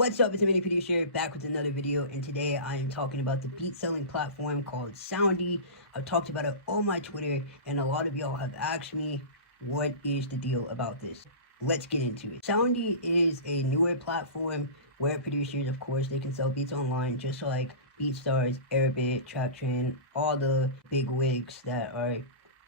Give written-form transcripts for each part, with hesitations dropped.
What's up, it's a mini producer back with another video, and today I am talking about the beat selling platform called Soundee. I've talked about it on my Twitter, and a lot of y'all have asked me what is the deal about this. Let's get into it. Soundee is a newer platform where producers, of course, they can sell beats online just like Beatstars, Airbit, Traktrain, all the big wigs that are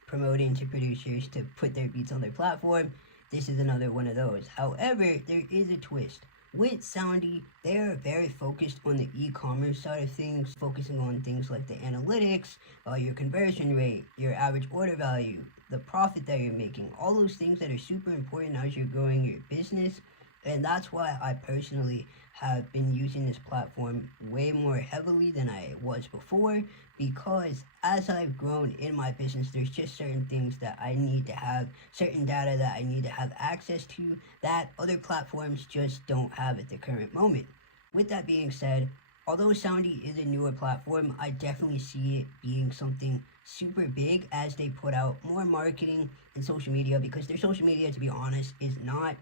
promoting to producers to put their beats on their platform. This is another one of those. However, there is a twist. With Soundee, they're very focused on the e-commerce side of things, focusing on things like the analytics, your conversion rate, your average order value, the profit that you're making, all those things that are super important as you're growing your business. And that's why I personally have been using this platform way more heavily than I was before, because as I've grown in my business, there's just certain things that I need to have, certain data that I need to have access to that other platforms just don't have at the current moment. With that being said, although Soundee is a newer platform, I definitely see it being something super big as they put out more marketing and social media, because their social media, to be honest, is not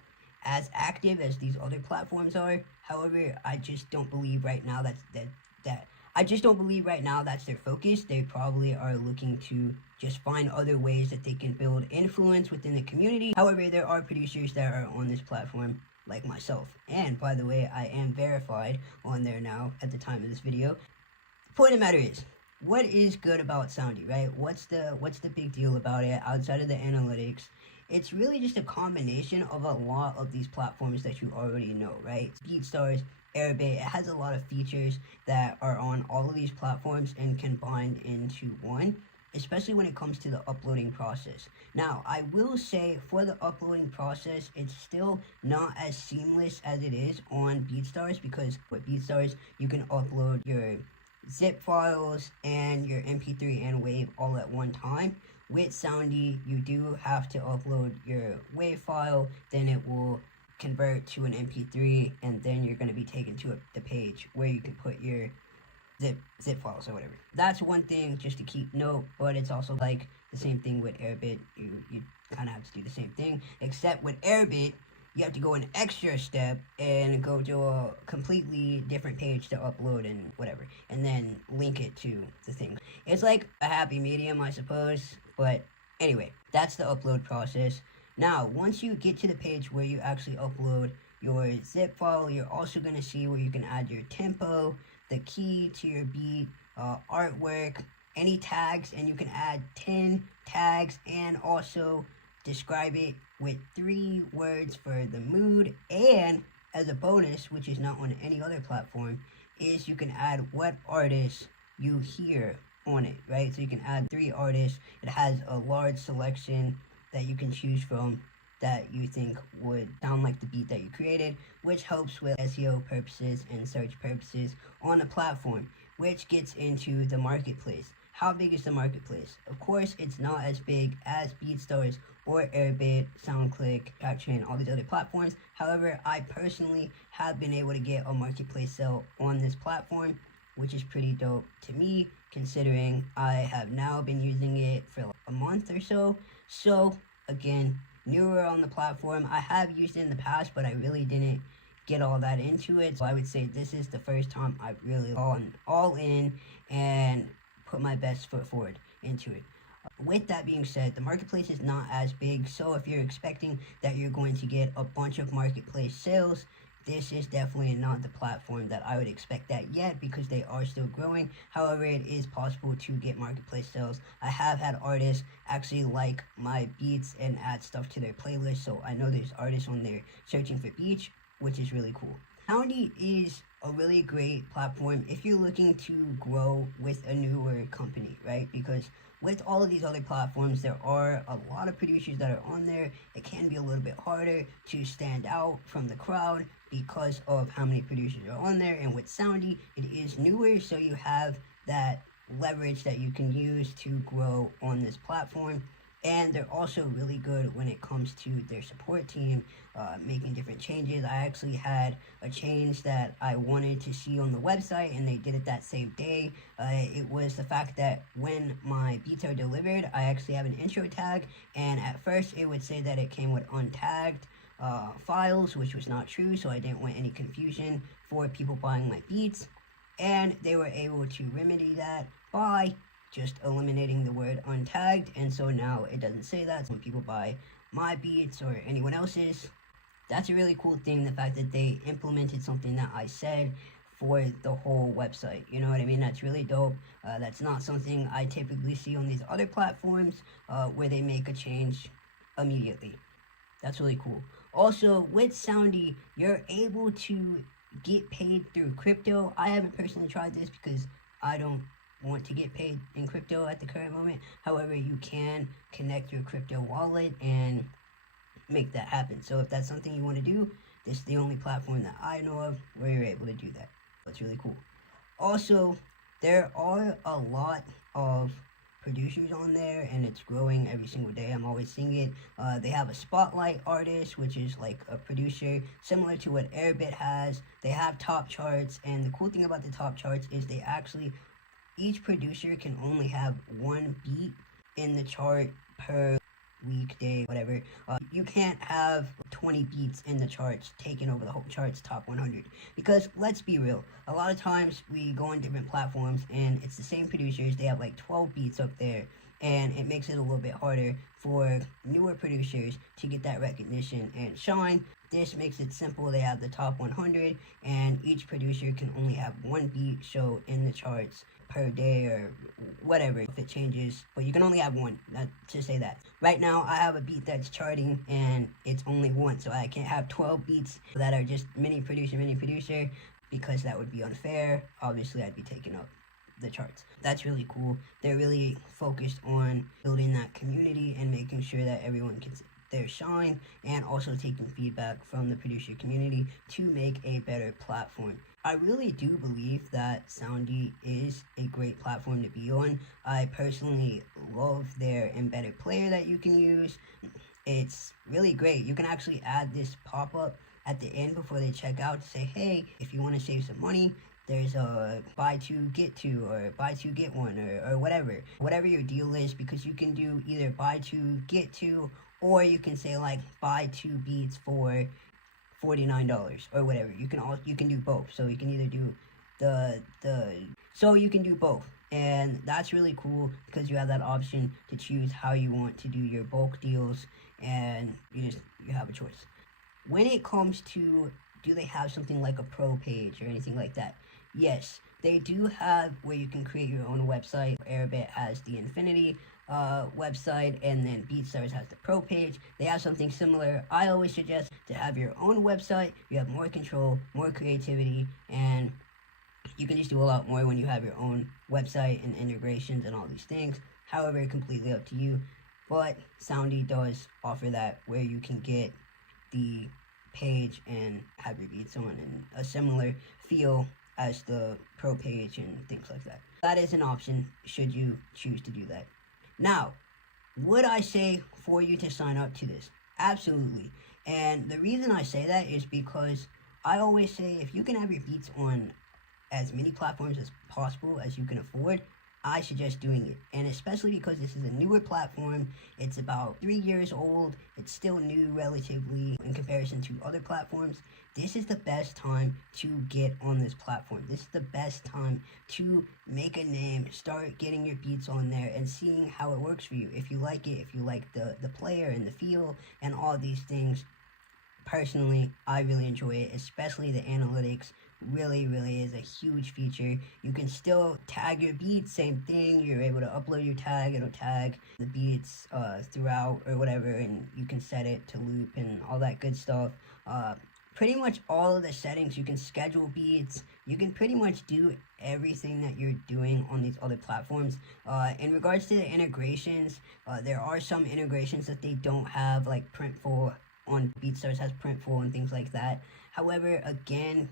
as active as these other platforms are. However, I just don't believe right now that's their focus. They probably are looking to just find other ways that they can build influence within the community. However, there are producers that are on this platform like myself, and by the way, I am verified on there now at the time of this video. The point of the matter is, what is good about Soundee, right? What's the big deal about it outside of the analytics? It's really just a combination of a lot of these platforms that you already know, right? Beatstars, Airbit, it has a lot of features that are on all of these platforms and combined into one, especially when it comes to the uploading process. Now, I will say for the uploading process, it's still not as seamless as it is on Beatstars, because with Beatstars, you can upload your zip files and your MP3 and WAV all at one time. With Soundee, you do have to upload your WAV file, then it will convert to an MP3, and then you're going to be taken to the page where you can put your zip files or whatever. That's one thing just to keep note, but it's also like the same thing with Airbit. You kind of have to do the same thing, except with Airbit, you have to go an extra step and go to a completely different page to upload and whatever, and then link it to the thing. It's like a happy medium, I suppose. But anyway, that's the upload process. Now, once you get to the page where you actually upload your zip file, you're also going to see where you can add your tempo, the key to your beat, artwork, any tags, and you can add 10 tags and also describe it with 3 words for the mood. And as a bonus, which is not on any other platform, is you can add what artists you hear on it, right? So you can add 3 artists. It has a large selection that you can choose from that you think would sound like the beat that you created, which helps with SEO purposes and search purposes on the platform, which gets into the marketplace. How big is the marketplace? Of course, it's not as big as Beatstars or Airbit, SoundClick, Traktrain, all these other platforms. However, I personally have been able to get a marketplace sale on this platform, which is pretty dope to me, considering I have now been using it for like a month or so. So again, newer on the platform. I have used it in the past, but I really didn't get all that into it. So I would say this is the first time I've really gone all in and put my best foot forward into it. With that being said, the marketplace is not as big, so if you're expecting that you're going to get a bunch of marketplace sales, this is definitely not the platform that I would expect that yet, because they are still growing. However, it is possible to get marketplace sales. I have had artists actually like my beats and add stuff to their playlist, so I know there's artists on there searching for beats, which is really cool. Soundee is a really great platform if you're looking to grow with a newer company, right? Because with all of these other platforms, there are a lot of producers that are on there. It can be a little bit harder to stand out from the crowd because of how many producers are on there. And with Soundee, it is newer, so you have that leverage that you can use to grow on this platform. And they're also really good when it comes to their support team, making different changes. I actually had a change that I wanted to see on the website, and they did it that same day. It was the fact that when my beats are delivered, I actually have an intro tag, and at first it would say that it came with untagged files, which was not true, so I didn't want any confusion for people buying my beats. And they were able to remedy that by just eliminating the word untagged, and so now it doesn't say that. So when people buy my beats or anyone else's, that's a really cool thing, the fact that they implemented something that I said for the whole website. You know what I mean? That's really dope. That's not something I typically see on these other platforms where they make a change immediately. That's really cool. Also, with Soundee, you're able to get paid through crypto. I haven't personally tried this because I don't want to get paid in crypto at the current moment. However, you can connect your crypto wallet and make that happen. So if that's something you want to do, this is the only platform that I know of where you're able to do that. That's really cool. Also, there are a lot of producers on there, and it's growing every single day. I'm always seeing it. They have a spotlight artist, which is like a producer similar to what Airbit has. They have top charts, and the cool thing about the top charts is they actually, each producer can only have one beat in the chart per weekday, whatever. You can't have 20 beats in the charts taking over the whole charts top 100, because let's be real, a lot of times we go on different platforms and it's the same producers, they have like 12 beats up there, and it makes it a little bit harder for newer producers to get that recognition and shine. This makes it simple. They have the top 100, and each producer can only have one beat show in the charts per day or whatever if it changes, but you can only have one, to say that. Right now I have a beat that's charting and it's only one, so I can't have 12 beats that are just mini producer, because that would be unfair. Obviously I'd be taking up the charts. That's really cool. They're really focused on building that community and making sure that everyone gets their shine, and also taking feedback from the producer community to make a better platform. I really do believe that Soundee is a great platform to be on. I personally love their embedded player that you can use. It's really great. You can actually add this pop-up at the end before they check out to say, hey, if you want to save some money, there's a buy two get two, or buy two get one, or whatever your deal is, because you can do either buy two get two, or you can say like buy two beats for $49 or whatever. You can do both. So you can either do you can do both, and that's really cool because you have that option to choose how you want to do your bulk deals, and you have a choice. When it comes to, do they have something like a pro page or anything like that? Yes, they do have where you can create your own website. Airbit has the Infinity website, and then Beatstars has the pro page. They have something similar. I always suggest to have your own website. You have more control, more creativity, and you can just do a lot more when you have your own website and integrations and all these things. However, completely up to you. But Soundee does offer that, where you can get the page and have your beats on, and a similar feel as the pro page and things like that. That is an option should you choose to do that. Now, would I say for you to sign up to this? Absolutely. And the reason I say that is because I always say, if you can have your beats on as many platforms as possible as you can afford, I suggest doing it. And especially because this is a newer platform, it's about 3 years old, it's still new relatively in comparison to other platforms. This is the best time to get on this platform. This is the best time to make a name, start getting your beats on there and seeing how it works for you. If you like it, if you like the player and the feel and all these things. Personally, I really enjoy it, especially the analytics. Really is a huge feature. You can still tag your beats, same thing. You're able to upload your tag, it'll tag the beats throughout or whatever, and you can set it to loop and all that good stuff. Pretty much all of the settings, you can schedule beats, you can pretty much do everything that you're doing on these other platforms. In regards to the integrations, there are some integrations that they don't have, like Printful on Beatstars has Printful and things like that. However, again,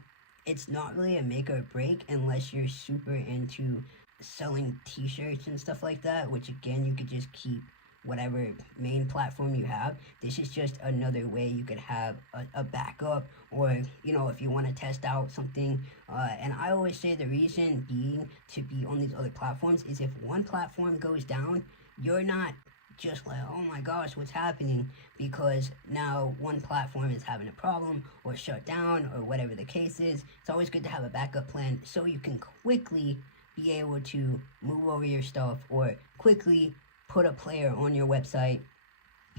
it's not really a make or break unless you're super into selling t-shirts and stuff like that, which again, you could just keep whatever main platform you have. This is just another way you could have a backup, or if you want to test out something. And I always say the reason being to be on these other platforms is if one platform goes down, you're not just like, oh my gosh, what's happening? Because now one platform is having a problem or shut down or whatever the case is. It's always good to have a backup plan so you can quickly be able to move over your stuff or quickly put a player on your website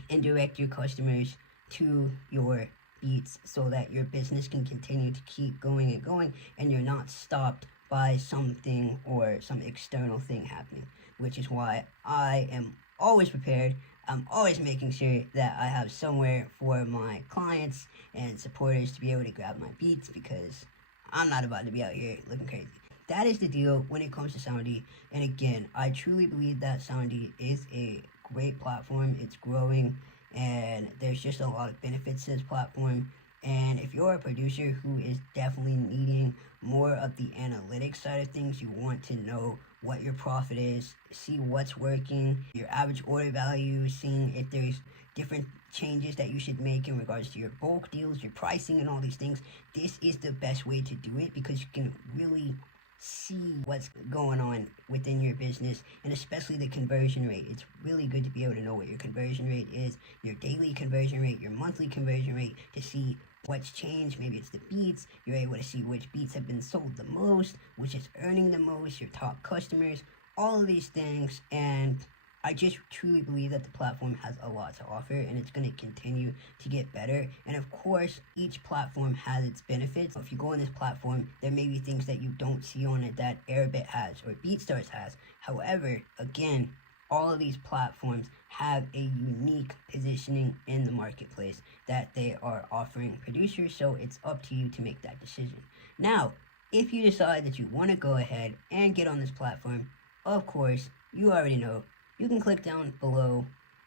and direct your customers to your beats so that your business can continue to keep going and going and you're not stopped by something or some external thing happening, which is why I am always prepared. I'm always making sure that I have somewhere for my clients and supporters to be able to grab my beats, because I'm not about to be out here looking crazy. That is the deal when it comes to Soundee. And again, I truly believe that Soundee is a great platform. It's growing and there's just a lot of benefits to this platform. And if you're a producer who is definitely needing more of the analytics side of things, you want to know what your profit is, see what's working, your average order value, seeing if there's different changes that you should make in regards to your bulk deals, your pricing, and all these things. This is the best way to do it because you can really see what's going on within your business, and especially the conversion rate. It's really good to be able to know what your conversion rate is, your daily conversion rate, your monthly conversion rate, to see what's changed. Maybe it's the beats. You're able to see which beats have been sold the most, which is earning the most, your top customers, all of these things. And I just truly believe that the platform has a lot to offer and it's going to continue to get better. And of course, each platform has its benefits. If you go on this platform, there may be things that you don't see on it that Airbit has or Beatstars has. However, again, all of these platforms have a unique positioning in the marketplace that they are offering producers, so it's up to you to make that decision. Now, if you decide that you want to go ahead and get on this platform, of course, you already know, you can click down below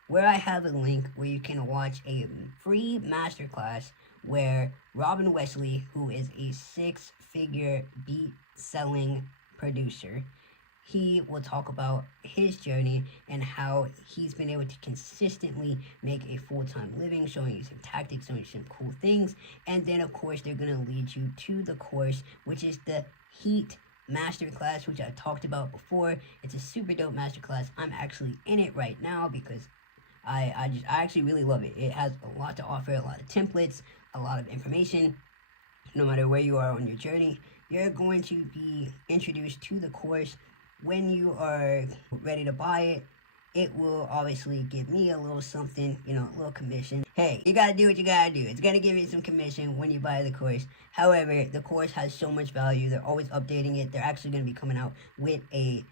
where I have a link where you can watch a free masterclass where Robin Wesley, who is a 6-figure beat selling producer, he will talk about his journey and how he's been able to consistently make a full-time living, showing you some tactics, showing you some cool things. And then, of course, they're going to lead you to the course, which is the Heat Masterclass, which I talked about before. It's a super dope masterclass. I'm actually in it right now because I actually really love it. It has a lot to offer, a lot of templates, a lot of information. No matter where you are on your journey, you're going to be introduced to the course. When you are ready to buy it, it will obviously give me a little something, you know, a little commission. Hey, you gotta do what you gotta do. It's gonna give you some commission when you buy the course. However, the course has so much value. They're always updating it. They're actually gonna be coming out with a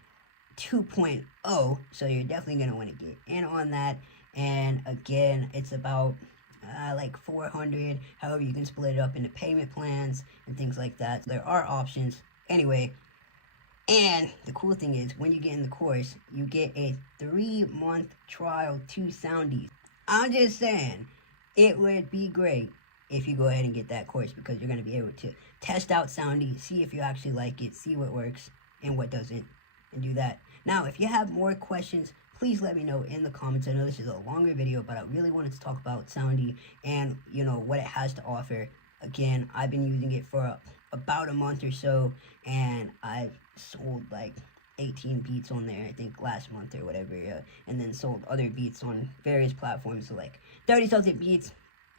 2.0, so you're definitely gonna want to get in on that. And again, it's about like 400. However, you can split it up into payment plans and things like that. There are options. Anyway, and the cool thing is, when you get in the course, you get a 3-month trial to Soundee. I'm just saying, it would be great if you go ahead and get that course, because you're going to be able to test out Soundee, see if you actually like it, see what works and what doesn't, and do that. Now, if you have more questions, please let me know in the comments. I know this is a longer video, but I really wanted to talk about Soundee and, you know, what it has to offer. Again, I've been using it for about a month or so, and I've sold like 18 beats on there, I think, last month or whatever, and then sold other beats on various platforms, so like 30 something beats.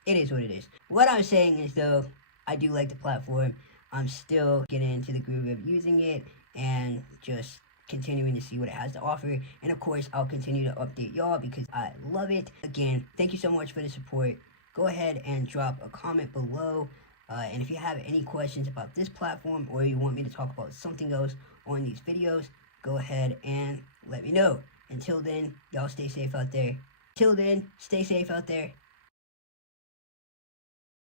It is what it is. What I'm saying is, though, I do like the platform. I'm still getting into the groove of using it and just continuing to see what it has to offer. And of course, I'll continue to update y'all because I love it. Again, thank you so much for the support. Go ahead and drop a comment below. And if you have any questions about this platform, or you want me to talk about something else on these videos, go ahead and let me know. Until then, y'all stay safe out there. Till then, stay safe out there.